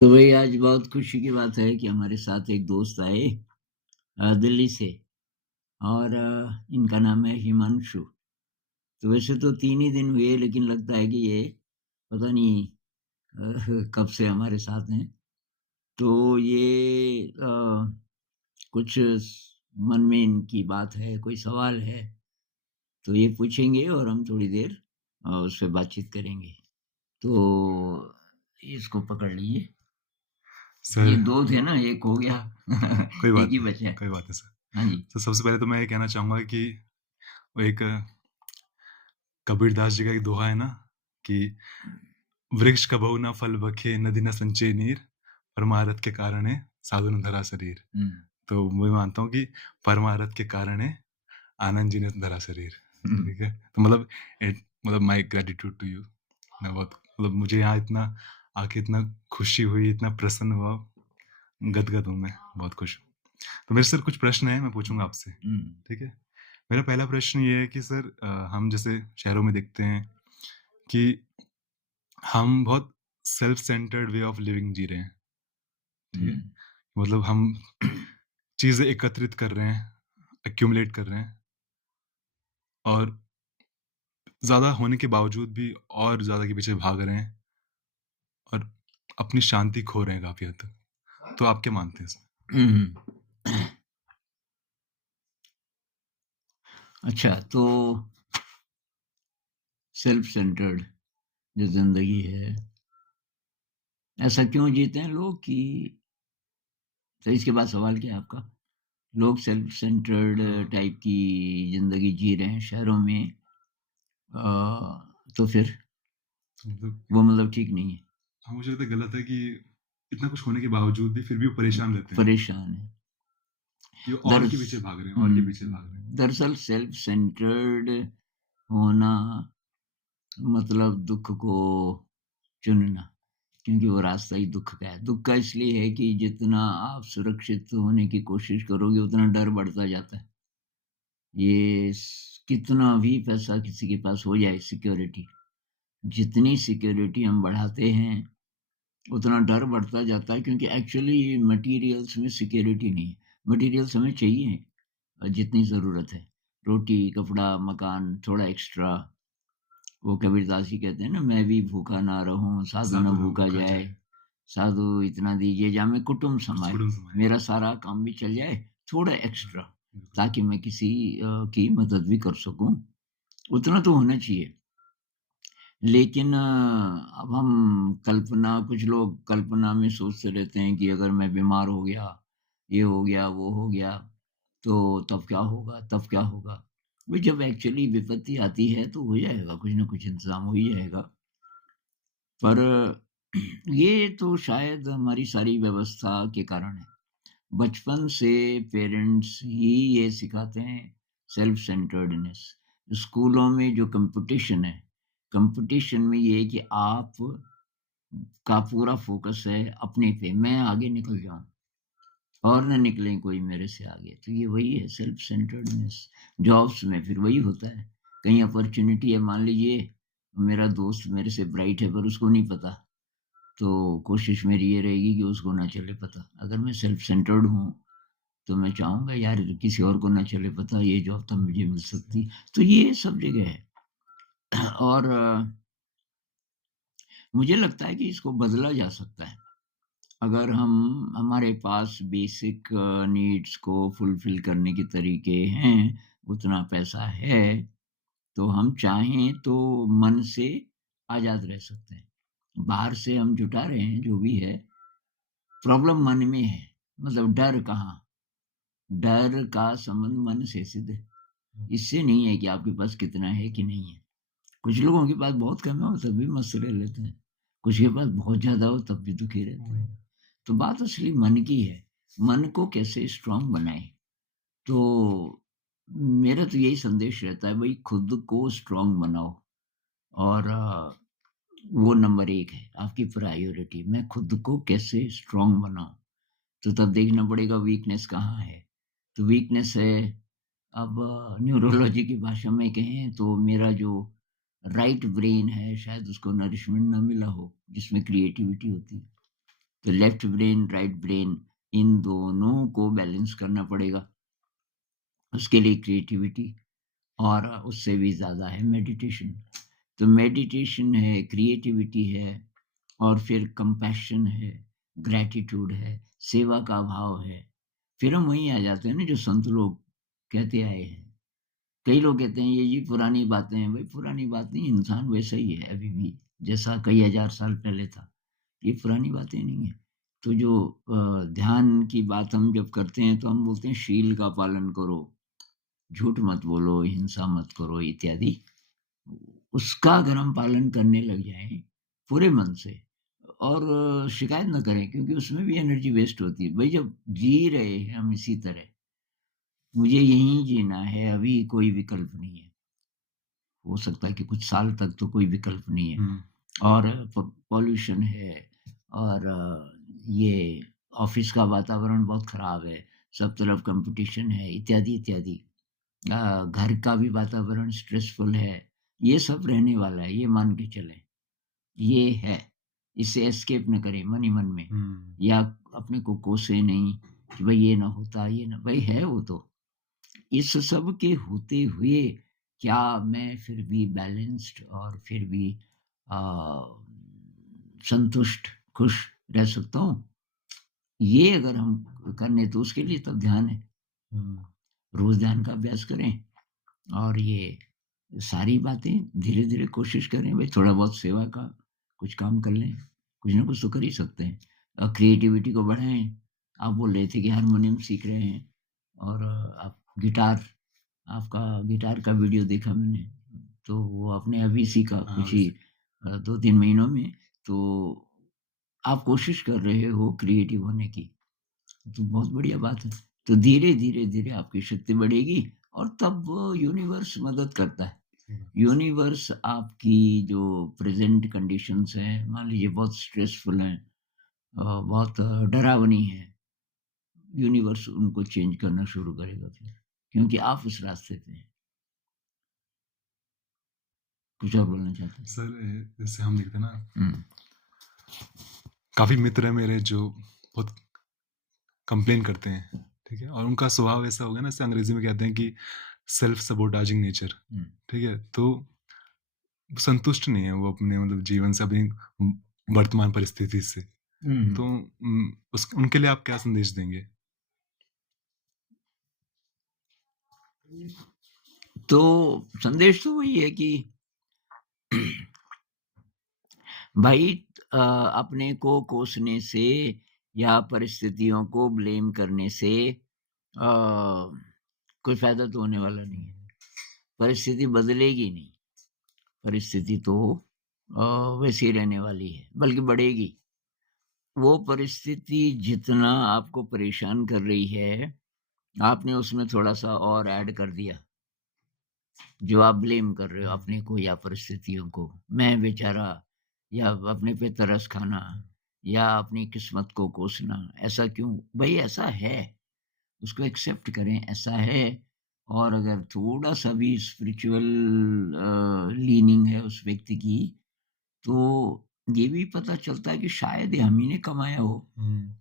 तो वही आज बहुत खुशी की बात है कि हमारे साथ एक दोस्त आए दिल्ली से और इनका नाम है हिमांशु। तो वैसे तो 3 ही दिन हुए लेकिन लगता है कि ये पता नहीं कब से हमारे साथ हैं। तो ये कुछ मन में इनकी बात है, कोई सवाल है, तो ये पूछेंगे और हम थोड़ी देर उस पे बातचीत करेंगे। तो इसको पकड़ लीजिए। ये सर, 2 थे ना, 1 हो गया। कोई 1 बात ही नहीं, बचा है। कोई बात नहीं सर। हाँ जी। तो सबसे पहले तो मैं ये कहना चाहूँगा कि वो एक कबीरदास जी का एक दोहा है ना कि वृक्ष कबहु न फल बखे, नदी न सिंचे नीर, परमारथ के कारणे साधु न धरा शरीर। हुँ। तो मैं मानता हूँ कि परमारथ के कारण है आनंद जी ने धरा शरीर। हुँ। ठीक है? तो मतलब माय ग्रैटिट्यूड टू यू। मैं बहुत मतलब मुझे यहाँ इतना आके इतना खुशी हुई, इतना प्रसन्न हुआ, गदगद हूँ मैं, बहुत खुश हूँ। तो मेरे सर कुछ प्रश्न हैं, मैं पूछूँगा आपसे, हुँ। ठीक है? मेरा पहला प्रश्न ये है कि सर हम जैसे शहरों में देखते हैं कि हम बहुत self centred way of living जी रहे हैं, ठीक हुँ। है? मतलब हम चीज़ें एकत्रित कर रहे हैं, एक्यूमुलेट कर रहे हैं और ज़्यादा होने के बावजूद भी और ज़्यादा के पीछे भाग रहे हैं और अपनी शांति खो रहे हैं काफ़ी हद तक। तो आप क्या मानते हैं इसमें? हुँ। अच्छा, तो सेल्फ सेंटर्ड जो ज़िंदगी है, ऐसा क्यों जीते हैं लोग कि तो इसके बाद सवाल क्या है आपका? लोग सेल्फ सेंटर्ड टाइप की ज़िंदगी जी रहे हैं शहरों में तो फिर तो मतलब वो मतलब ठीक नहीं है, हाँ, मुझे लगता है गलत है कि इतना कुछ होने के बावजूद भी फिर भी वो परेशान रहते हैं, परेशान है। कि वो और के दरअस पीछे भाग रहे हैं, और के हुँ, पीछे भाग रहे हैं। दरअसल सेल्फ सेंटर्ड होना मतलब दुःख को चुनना। क्योंकि वो रास्ता ही दुःख का है। दुःख का इसलिए है कि जितना आप सुरक्षित होने की कोशिश करोगे, उतना डर बढ़ता जाता है। ये कितना भी पैसा किसी के पास हो जाए सिक्योरिटी, जितनी सिक्योरिटी हम बढ़ाते हैं, उतना डर बढ़ता जाता है क्योंकि एक्चुअली मटेरियल्स में सिक्योरिटी नहीं है। मटेरियल्स हमें चाहिए जितनी ज़रूरत है। रोटी, कपड़ा, मकान, थोड़ा एक्स्ट्रा। वो कबीरदास जी कहते हैं ना, मैं भी भूखा ना रहूँ, साधु न साधु ना भूखा भूखा जाए। जाए, साधु इतना दीजिए जामे कुटुम्ब कुछ समाए। कुटुम्ब समाए। मेरा सारा काम भी चल जाए, थोड़ा एक्स्ट्रा, बिल्कुल। ताकि मैं किसी की मदद भी कर सकूँ। उतना तो होना चाहिए। लेकिन अब हम कल्पना कुछ लोग कल्पना में सोचते रहते हैं कि अगर मैं बीमार हो गया, ये हो गया, वो हो गया, तो तब क्या होगा, तब क्या होगा? भाई जब एक्चुअली विपत्ति आती है तो हो जाएगा, कुछ न कुछ इंतज़ाम हो ही जाएगा। पर ये तो शायद हमारी सारी व्यवस्था के कारण है। बचपन से पेरेंट्स ही ये सिखाते हैं सेल्फ सेंटर्डनेस। स्कूलों में जो कंपटीशन है, कंपटीशन में ये है कि आप का पूरा फ़ोकस है अपने पे, मैं आगे निकल जाऊँ और ना निकले कोई मेरे से आगे। तो ये वही है सेल्फ सेंटर्डनेस। जॉब्स में फिर वही होता है। कहीं अपॉर्च्युनिटी है, मान लीजिए मेरा दोस्त मेरे से ब्राइट है पर उसको नहीं पता। तो कोशिश मेरी ये रहेगी कि उसको ना चले पता। अगर मैं सेल्फ सेंटर्ड हूँ, तो मैं चाहूँगा यार किसी और को ना चले पता, ये जॉब तब मुझे मिल सकती। तो ये सब जगह है और मुझे लगता है कि इसको बदला जा सकता है। अगर हम हमारे पास बेसिक नीड्स को फुलफ़िल करने के तरीके हैं, उतना पैसा है, तो हम चाहें तो मन से आज़ाद रह सकते हैं। बाहर से हम जुटा रहे हैं जो भी है, प्रॉब्लम मन में है। मतलब डर कहाँ? डर का संबंध मन से सिद्ध है। इससे नहीं है कि आपके पास कितना है कि नहीं है। कुछ लोगों के पास बहुत कम है, वो तब भी मस्त रह लेते हैं। कुछ के पास बहुत ज़्यादा हो तब भी दुखी रहते हैं। तो बात असली मन की है। मन को कैसे स्ट्रॉन्ग बनाएँ? तो मेरा तो यही संदेश रहता है भई खुद को स्ट्रॉन्ग बनाओ और वो नंबर 1 है, आपकी प्रायोरिटी। मैं खुद को कैसे स्ट्रॉन्ग बनाऊँ? तो तब देखना पड़ेगा वीकनेस कहाँ है। तो वीकनेस है अब न्यूरोलॉजी की भाषा में कहें तो मेरा जो राइट ब्रेन है शायद उसको नरिशमेंट ना मिला हो, जिसमें क्रिएटिविटी होती है। तो लेफ्ट ब्रेन, राइट ब्रेन, इन दोनों को बैलेंस करना पड़ेगा। उसके लिए क्रिएटिविटी और उससे भी ज़्यादा है मेडिटेशन। तो मेडिटेशन है, क्रिएटिविटी है और फिर कंपैशन है, ग्रैटिट्यूड है, सेवा का भाव है। फिर हम वहीं आ जाते हैं ना जो संत लोग कहते आए हैं। कई लोग कहते हैं ये जी पुरानी बातें हैं, भाई पुरानी बात नहीं, इंसान वैसा ही है अभी भी, जैसा कई हज़ार साल पहले था। ये पुरानी बातें नहीं है। तो जो ध्यान की बात हम जब करते हैं तो हम बोलते हैं शील का पालन करो, झूठ मत बोलो, हिंसा मत करो इत्यादि। उसका अगर हम पालन करने लग जाएँ पूरे मन से और शिकायत ना करें क्योंकि उसमें भी एनर्जी वेस्ट होती है। भई जब जी रहे हैं हम इसी तरह, मुझे यहीं जीना है, अभी कोई विकल्प नहीं है। हो सकता है कि कुछ साल तक तो कोई विकल्प नहीं है हुँ। और पॉल्यूशन है और ये ऑफ़िस का वातावरण बहुत ख़राब है, सब तरफ कॉम्पिटिशन है इत्यादि, इत्यादि। घर का भी वातावरण स्ट्रेसफुल है, ये सब रहने वाला है, ये मान के चलें। ये है, इससे एस्केप ना करें मन ही मन में हुँ। या अपने को कोसें नहीं कि भई ये ना होता, ये ना भई है वो तो। इस सब के होते हुए क्या मैं फिर भी बैलेंस्ड और फिर भी अ, संतुष्ट, खुश रह सकता हूँ? ये अगर हम कर लें तो उसके लिए तब ध्यान है। हुँ। रोज़ ध्यान का अभ्यास करें और ये सारी बातें धीरे-धीरे कोशिश करें भई थोड़ा बहुत सेवा का कुछ काम कर लें, कुछ ना कुछ तो कर ही सकते हैं। क्रिएटिविटी को बढ़ाएँ, आप बोल रहे थे कि हारमोनियम सीख रहे हैं और आप गिटार आपका गिटार का वीडियो देखा मैंने, तो वो आपने अभी सीखा हाँ, कुछ ही वैसे 2-3 महीनों में, तो आप कोशिश कर रहे हो क्रिएटिव होने की। तो बहुत बढ़िया बात है। तो धीरे, धीरे, धीरे आपकी शक्ति बढ़ेगी और तब यूनिवर्स मदद करता है। सही बात। यूनिवर्स आपकी जो प्रेज़ेंट कंडीशंस हैं, मान लीजिए बहुत स्ट्रेसफुल हैं बहुत डरावनी हैं, यूनिवर्स उनको चेंज करना शुरू करेगा फिर, क्योंकि आप उस रास्ते पे हैं। कुछ और बोलना चाहते हैं? सर जैसे हम देखते हैं ना, हुँ, काफ़ी मित्र हैं मेरे जो बहुत कंप्लेन करते हैं, ठीक है? और उनका स्वभाव ऐसा हो गया ना, जैसे अंग्रेज़ी में कहते हैं कि सेल्फ सबोटाजिंग नेचर, हुँ। ठीक है? तो संतुष्ट नहीं है वो अपने मतलब जीवन से, अपनी वर्तमान परिस्थिति से। हुँ, तो हुँ। उस उनके लिए आप क्या संदेश देंगे? तो संदेश तो वही है कि भाई अपने को कोसने से या परिस्थितियों को ब्लेम करने से कोई फ़ायदा तो होने वाला नहीं है। परिस्थिति बदलेगी नहीं, परिस्थिति तो वैसे ही रहने वाली है, बल्कि बढ़ेगी। वो परिस्थिति जितना आपको परेशान कर रही है, आपने उसमें थोड़ा-सा और ऐड कर दिया, जो आप ब्लेम कर रहे हो हुँ, अपने को या परिस्थितियों को। मैं बेचारा या अपने पे तरस खाना या अपनी किस्मत को कोसना, ऐसा क्यों? भई ऐसा है, उसको एक्सेप्ट करें, ऐसा है और अगर थोड़ा-सा भी स्पिरिचुअल लीनिंग है उस व्यक्ति की, तो ये भी पता चलता है कि शायद ये हम ही ने कमाया हो। हुँ,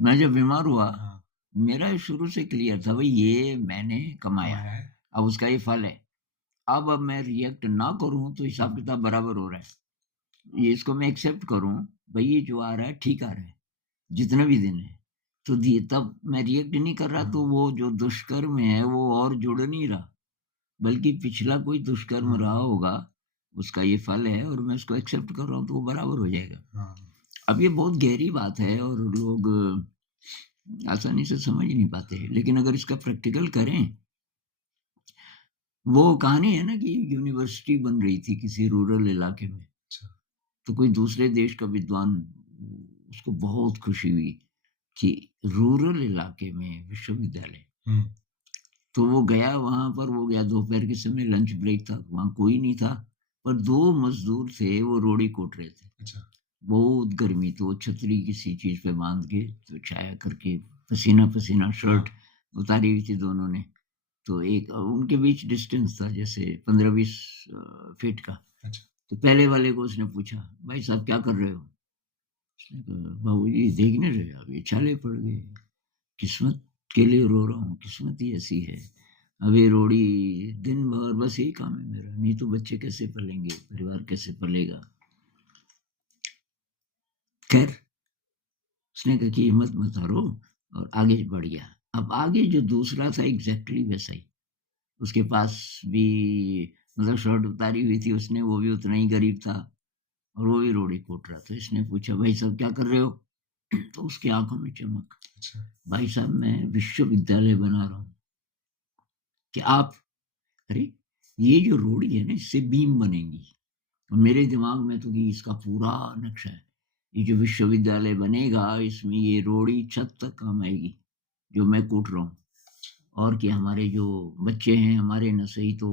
मैं जब बीमार हुआ, हाँ, मेरा शुरू से क्लियर था भई ये मैंने कमाया, कमाया है। अब उसका ये फल है। अब मैं रिएक्ट ना करूँ तो हाँ, हिसाब-किताब बराबर हो रहा है। ये इसको मैं एक्सेप्ट करूँ, भई ये जो आ रहा है ठीक आ रहा है, जितने भी दिन है। तो दी तब मैं रिएक्ट नहीं कर रहा हाँ, तो वो जो दुष्कर्म है वो और जुड़ नहीं रहा, बल्कि पिछला कोई दुष्कर्म हाँ, रहा होगा, उसका ये फल है और मैं उसको एक्सेप्ट कर रहा हूँ तो वो बराबर हो जाएगा। हाँ, अब ये बहुत गहरी बात है और लोग आसानी से समझ नहीं पाते हैं, लेकिन अगर इसका प्रैक्टिकल करें, वो कहानी है ना कि यूनिवर्सिटी बन रही थी किसी रूरल इलाके में, अच्छा, तो कोई दूसरे देश का विद्वान उसको बहुत खुशी हुई कि रूरल इलाके में विश्वविद्यालय। हुँ, तो वो गया वहाँ पर, वो गया दोपहर के समय लंच ब्रेक था, वहाँ कोई नहीं था, पर 2 मज़दूर थे, वो रोड़ी कोट रहे थे। अच्छा, बहुत गर्मी तो छतरी किसी चीज़ पे बाँध के तो छाया करके पसीना-पसीना हाँ, शर्ट उतारी हुई थी दोनों ने। तो एक उनके बीच डिस्टेंस था जैसे 15-20 फीट का। अच्छा, तो पहले वाले को उसने पूछा, "भाई साहब क्या कर रहे हो?" उसने कहा, "बाबूजी देखने रहे, अब ये छाले पड़ गए। किस्मत के लिए रो रहा हूँ, किस्मत ही ऐसी है। अब ये रोड़ी दिन भर बस यही काम है मेरा, नहीं तो बच्चे कैसे पलेंगे, परिवार कैसे पलेगा?" खैर, उसने कहा कि हिम्मत मत हारो और आगे बढ़ गया। अब आगे जो दूसरा था एग्ज़ैक्टली वैसा ही। उसके पास भी मतलब शर्ट उतारी हुई थी उसने, वो भी उतना ही गरीब था और वो भी रोड़ी कूट रहा था। इसने पूछा, "भाई साहब क्या कर रहे हो?" तो उसकी आँखों में चमक, अच्छा। "भाई साहब मैं विश्वविद्यालय बना रहा हूँ।" कि आप अरे! ये जो रोड़ी है ना इससे बीम बनेंगी। और मेरे दिमाग में तो कि इसका पूरा नक्शा है। ये जो विश्वविद्यालय बनेगा इसमें ये रोड़ी छत तक काम आएगी, जो मैं कूट रहा हूँ। और कि हमारे जो बच्चे हैं हमारे न सही तो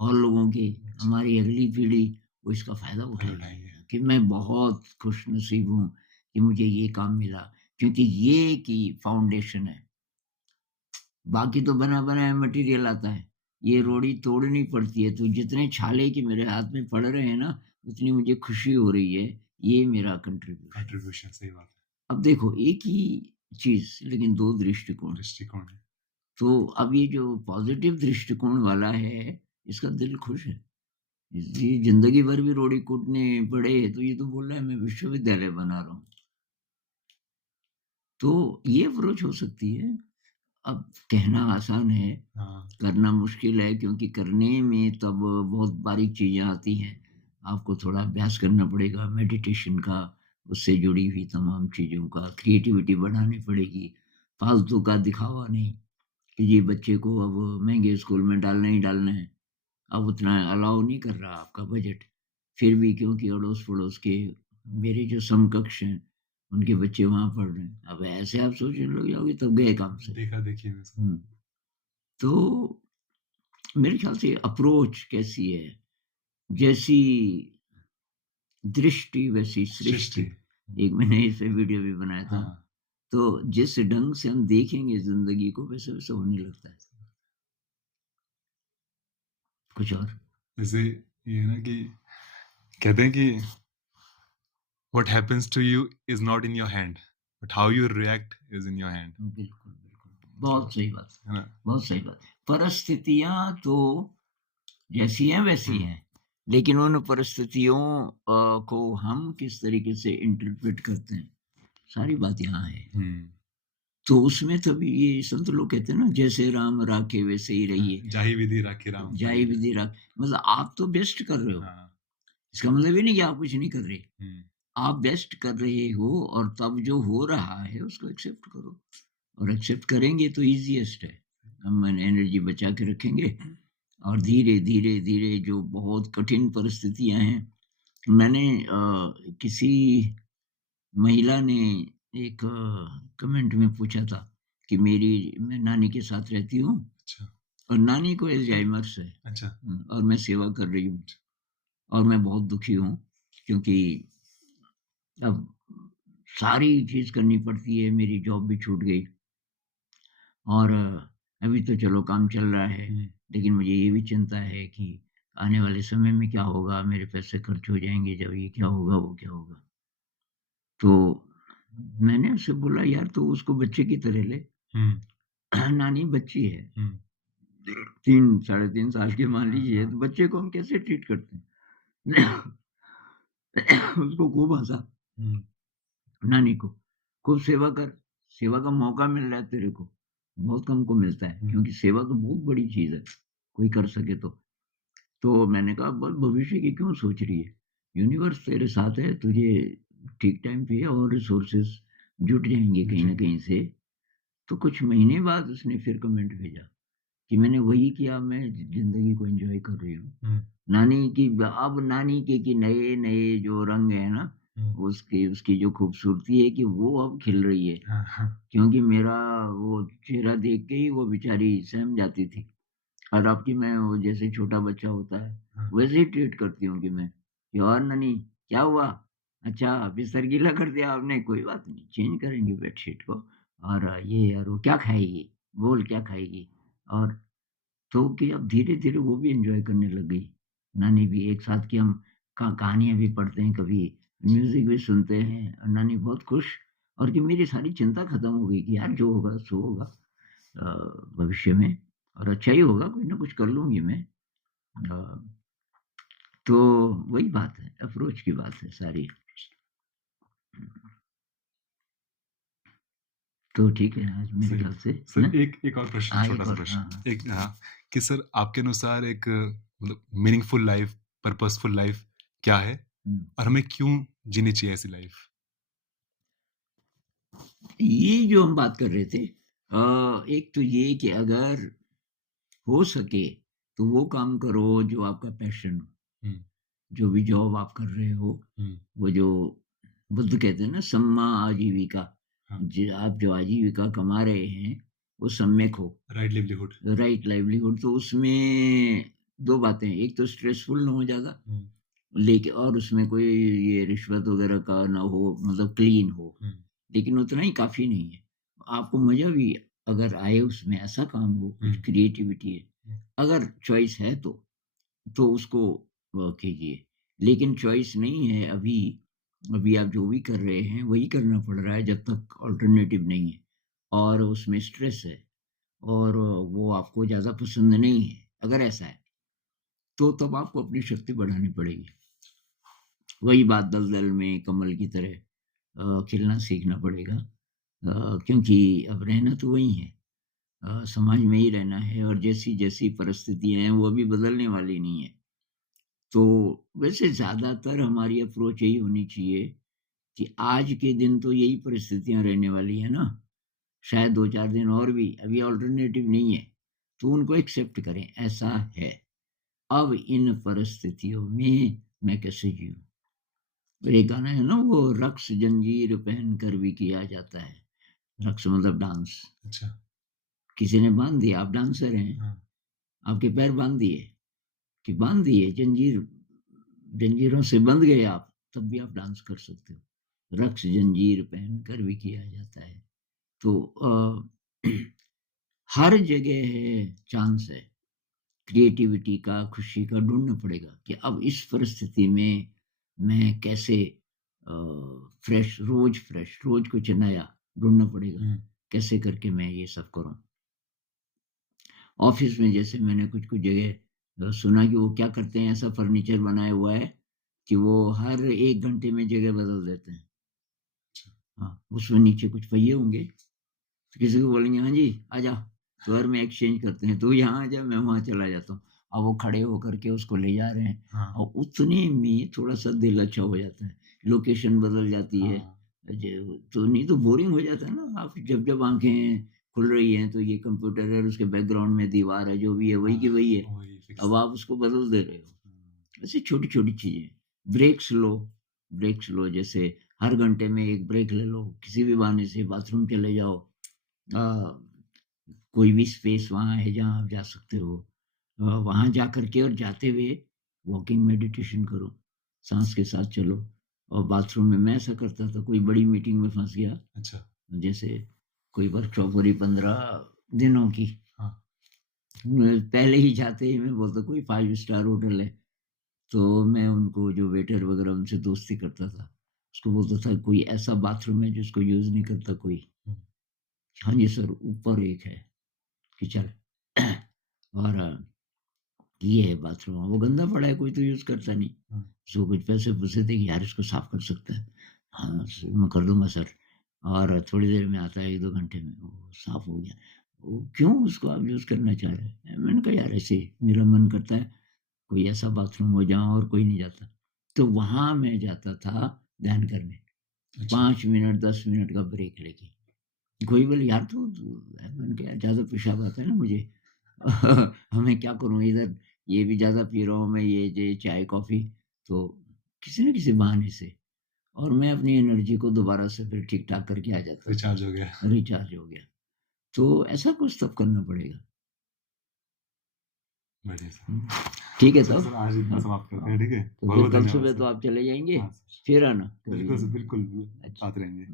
और लोगों के, अच्छा, हमारी अगली पीढ़ी वो इसका फ़ायदा फ़ायदा उठाएगी। उठाएँगे। कि मैं बहुत खुशनसीब हूँ कि मुझे ये काम मिला, क्योंकि ये की फाउंडेशन है। बाकी तो बना-बनाया मटीरियल आता है। ये हाँ, रोड़ी तोड़नी पड़ती है, तो जितने छाले के मेरे हाथ में पड़ रहे हैं ना, उतनी मुझे खुशी हो रही है। ये मेरा कंट्रीब्यूशन है। कंट्रीब्यूशन सही बात है, अब देखो एक ही चीज़ लेकिन 2 दृष्टिकोण। दृष्टिकोण है। तो अब ये जो पॉज़िटिव दृष्टिकोण वाला है, इसका दिल खुश है। ये ज़िंदगी भर भी रोड़ी कूटने पड़े, तो ये तो बोल रहा है मैं विश्वविद्यालय बना रहा हूँ। तो ये अप्रोच हो सकती है। अब कहना आसान है, हाँ, करना मुश्किल है क्योंकि करने में तब बहुत बारीक चीज़ें आती हैं। आपको थोड़ा अभ्यास करना पड़ेगा मेडिटेशन का, उससे जुड़ी हुई तमाम चीज़ों का, क्रिएटिविटी बढ़ानी पड़ेगी। फालतू का दिखावा नहीं कि जी बच्चे को अब महँगे स्कूल में डालना ही डालना है। अब उतना अलाउ नहीं कर रहा आपका बजट। फिर भी क्योंकि अड़ोस-पड़ोस के मेरे जो समकक्ष हैं, उनके बच्चे वहाँ पढ़ रहे हैं। अब ऐसे आप सोचने लग जाओगे तब गए काम से। देखा-देखी में सब हुँ, तो मेरे ख्याल से अप्रोच कैसी है, जैसी दृष्टि वैसी सृष्टि। सृष्टि। एक मैंने इस पे वीडियो भी बनाया था। हाँ, तो जिस ढंग से हम देखेंगे ज़िंदगी को वैसा-वैसा होने लगता है। कुछ और? जैसे ये है ना कि कहते हैं कि what happens to you is not in your hand, but how you react is in your hand. बिल्कुल, बिल्कुल। मतलब बहुत सही बात, है ना? बहुत सही बात। परिस्थितियाँ तो जैसी हैं वैसी हुँ, हैं, लेकिन उन परिस्थितियों को हम किस तरीके से इंटरप्रेट करते हैं, सारी बात यहाँ है। हुँ, तो उसमें तभी ये संत लोग कहते हैं ना, जैसे राम राखे वैसे ही हाँ, रहिए, जाहि विधि राखे राम जाहि पाइए। विधि राख मतलब आप तो बेस्ट कर रहे हो। हाँ, इसका मतलब ये नहीं कि आप कुछ नहीं कर रहे। हुँ, आप बेस्ट कर रहे हो और तब जो हो रहा है उसको एक्सेप्ट करो और एक्सेप्ट करेंगे तो ईज़ीएस्ट है। हम एनर्जी बचा के रखेंगे और धीरे, धीरे, धीरे जो बहुत कठिन परिस्थितियाँ हैं, मैंने किसी महिला ने एक कमेंट में पूछा था कि मैं नानी के साथ रहती हूँ अच्छा, और नानी को अल्जाइमर्स है। अच्छा, और मैं सेवा कर रही हूँ और मैं बहुत दुखी हूँ क्योंकि अब सारी चीज़ करनी पड़ती है, मेरी जॉब भी छूट गई और अभी तो चलो काम चल रहा है, हुँ, लेकिन मुझे ये भी चिंता है कि आने वाले समय में क्या होगा, मेरे पैसे खर्च हो जाएँगे जब ये क्या होगा, वो क्या होगा। तो मैंने उससे बोला यार तू उसको बच्चे की तरह ले, हुँ, नानी बच्ची है, हुँ, 3 साढ़े 3 साल की मान हाँ, लीजिए, हाँ, तो बच्चे को हम कैसे ट्रीट करते हैं? उसको खूब हँसा, हुँ, नानी को, खूब सेवा कर, सेवा का मौका मिल रहा है तेरे को, बहुत कम को मिलता है, हुँ, क्योंकि सेवा तो बहुत बड़ी चीज़ है, कोई कर सके तो। तो मैंने कहा बस भविष्य की क्यों सोच रही है? यूनिवर्स तेरे साथ है, तुझे ठीक टाइम पे और रिसोर्सेज़ जुट जाएँगे कहीं न जी, कहीं से। तो कुछ महीने बाद उसने फिर कमेंट भेजा कि मैंने वही किया, मैं ज़िंदगी को एन्जॉय कर रही हूँ। हुँ, नानी के कि नए-नए जो रंग हैं ना, हुँ, उसकी उसकी जो खूबसूरती है कि वो अब खिल रही है। हाँ, हाँ, क्योंकि मेरा वो चेहरा देख के ही वो बेचारी सहम जाती थी। और अब की मैं वो जैसे छोटा बच्चा होता है, हाँ, वैसे ही ट्रीट करती हूँ कि मैं, कि और नानी क्या हुआ? अच्छा बिस्तर गीला कर दिया आपने? कोई बात नहीं, चेंज करेंगे बेडशीट को और ये और वो क्या खाएगी? बोल क्या खाएगी? और तो कि अब धीरे-धीरे वो भी एन्जॉय करने लग गई। नानी भी एक साथ की हम कहानियाँ भी पढ़ते हैं, कभी म्यूज़िक भी सुनते हैं और नानी बहुत खुश और कि मेरी सारी चिंता खत्म हो गई कि यार जो होगा सो होगा भविष्य में और अच्छा ही होगा, कुछ ना कुछ कर लूँगी मैं। अ, तो वही बात है, अप्रोच की बात है सारी। तो ठीक है आज मेरे सही। ख्याल से, है ना? सर एक और प्रश्न, हाँ, एक छोटा-सा और प्रश्न। हाँ, हाँ। एक कि सर आपके अनुसार एक मतलब मीनिंगफुल लाइफ़, पर्पसफुल लाइफ़ क्या है? हुँ। और हमें क्यों जीनी चाहिए ऐसी लाइफ़? ये जो हम बात कर रहे थे एक तो ये कि अगर हो सके तो वो काम करो जो आपका पैशन हो। हुँ, जो भी जॉब आप कर रहे हो, हुँ, वो जो बुद्ध कहते हैं ना सम्मा आजीविका, हाँ, आप जो आजीविका कमा रहे हैं, वो सम्यक हो, राइट लिवलीहुड। राइट लाइवलीहुड तो उसमें 2 बातें हैं, एक तो स्ट्रेसफुल ना हो ज़्यादा, हुँ, लेकिन और उसमें कोई ये रिश्वत वगैरह का ना हो, मतलब क्लीन हो, हुँ, लेकिन उतना ही काफ़ी नहीं है। आपको मज़ा भी अगर आए उसमें, ऐसा काम हो, हुँ, कुछ क्रिएटिविटी है, हुँ, अगर चॉइस है तो उसको कीजिए। लेकिन चॉइस नहीं है अभी, अभी आप जो भी कर रहे हैं वही करना पड़ रहा है जब तक अल्टरनेटिव नहीं है और उसमें स्ट्रेस है और वो आपको ज़्यादा पसंद नहीं है। अगर ऐसा है, तो तब आपको अपनी शक्ति बढ़ानी पड़ेगी। वही बात दलदल में कमल की तरह खिलना सीखना पड़ेगा क्योंकि अब रहना तो वही है। समाज में ही रहना है और जैसी-जैसी परिस्थितियाँ हैं वो अभी बदलने वाली नहीं है। तो वैसे ज़्यादातर हमारी अप्रोच यही होनी चाहिए कि आज के दिन तो यही परिस्थितियाँ रहने वाली है ना, शायद 2-4 दिन और भी, अभी अल्टरनेटिव नहीं है, तो उनको एक्सेप्ट करें, ऐसा है। अब इन परिस्थितियों में मैं कैसे जीऊँ? एक गाना है ना वो रक्स जंजीर पहन कर भी किया जाता है, रक्स मतलब डांस। अच्छा, किसी ने बाँध दिया, आप डांसर हैं, हाँ, आपके पैर बाँध दिए, कि बाँध दिए जंजीरों से बंध गए आप, तब भी आप डांस कर सकते हो। रक्स जंजीर पहनकर भी किया जाता है। तो हर जगह है चांस है, क्रिएटिविटी का, खुशी का ढूँढना पड़ेगा कि अब इस परिस्थिति में मैं कैसे रोज़ कुछ नया ढूँढना पड़ेगा। हुँ, कैसे करके मैं ये सब करूँ? ऑफ़िस में जैसे मैंने कुछ-कुछ जगह सुना कि वो क्या करते हैं, ऐसा फर्नीचर बनाया हुआ है कि वो हर 1 घंटे में जगह बदल देते हैं। अच्छा, हाँ, उसमें नीचे कुछ पहिए होंगे, तो किसी को बोलेंगे, "हाँ जी, आजा, शहर में एक्सचेंज करते हैं, तू यहाँ आ जा, मैं वहाँ चला जाता हूँ।" अब वो खड़े होकर के उसको ले जा रहे हैं हाँ, और उतने में थोड़ा-सा दिल अच्छा हो जाता है। लोकेशन बदल जाती है, हाँ, तो नहीं तो बोरिंग हो जाता है ना, आप जब-जब आँखें खुल रही हैं, तो ये कंप्यूटर है और उसके बैकग्राउंड में दीवार है, जो भी है, वही हाँ, की वही है। वही फिक्स। अब आप उसको बदल दे रहे हो। हुँ, ऐसी छोटी-छोटी चीज़ें। ब्रेक्स लो, ब्रेक्स लो जैसे हर घंटे में 1 ब्रेक ले लो, किसी भी बहाने से बाथरूम चले जाओ। अ, कोई भी स्पेस वहाँ है जहाँ आप जा सकते हो। वहाँ जा कर के और जाते हुए वॉकिंग मेडिटेशन करो, साँस के साथ चलो और बाथरूम में मैं ऐसा करता था, कोई बड़ी मीटिंग में फँस गया, अच्छा, जैसे कोई वर्कशॉप हो रही 15 दिनों की, हाँ, मैं पहले ही जाते ही मैं बोलता कोई 5 स्टार होटल है। तो मैं उनको जो वेटर वगैरह उनसे दोस्ती करता था। उसको बोलता था कोई ऐसा बाथरूम है जिसको यूज़ नहीं करता कोई? हुँ, हाँ जी सर, ऊपर एक है कि चल और ये है बाथरूम, वो गंदा पड़ा है कोई तो यूज़ करता नहीं। हुँ, उसको कुछ पैसे पूछे थे कि यार इसको साफ कर सकता है? हाँ, मैं कर दूँगा सर और थोड़ी देर में आता है 1-2 घंटे में वो साफ हो गया। वो क्यों उसको आप यूज़ करना चाह रहे हैं? मैंने कहा यार ऐसे ही मेरा मन करता है कोई ऐसा बाथरूम हो जहाँ और कोई नहीं जाता। तो वहाँ मैं जाता था ध्यान करने, अच्छा, 5 मिनट 10 मिनट का ब्रेक लेके। कोई बोले यार मैंने कहा यार ज़्यादा पेशाब आता है ना मुझे। अब मैं क्या करूँ इधर ये भी ज़्यादा पी रहा हूँ मैं ये चाय कॉफ़ी तो किसी न किसी बहाने से और मैं अपनी एनर्जी को दोबारा से फिर ठीक-ठाक करके आ जाता था। रिचार्ज हो गया। रिचार्ज हो गया। तो ऐसा कुछ तब करना पड़ेगा। बढ़िया सर। हुँ। ठीक है चलो तब? सर, आज इतना हाँ, समाप्त करते हाँ। हैं, ठीक है? तो फिर बहुत-बहुत कल धन्यवाद सुबह तो सर। आप चले जाएँगे? हाँ सर। फिर आना कभी। बिल्कुल सर, बिल्कुल, अच्छा। आते रहेंगे।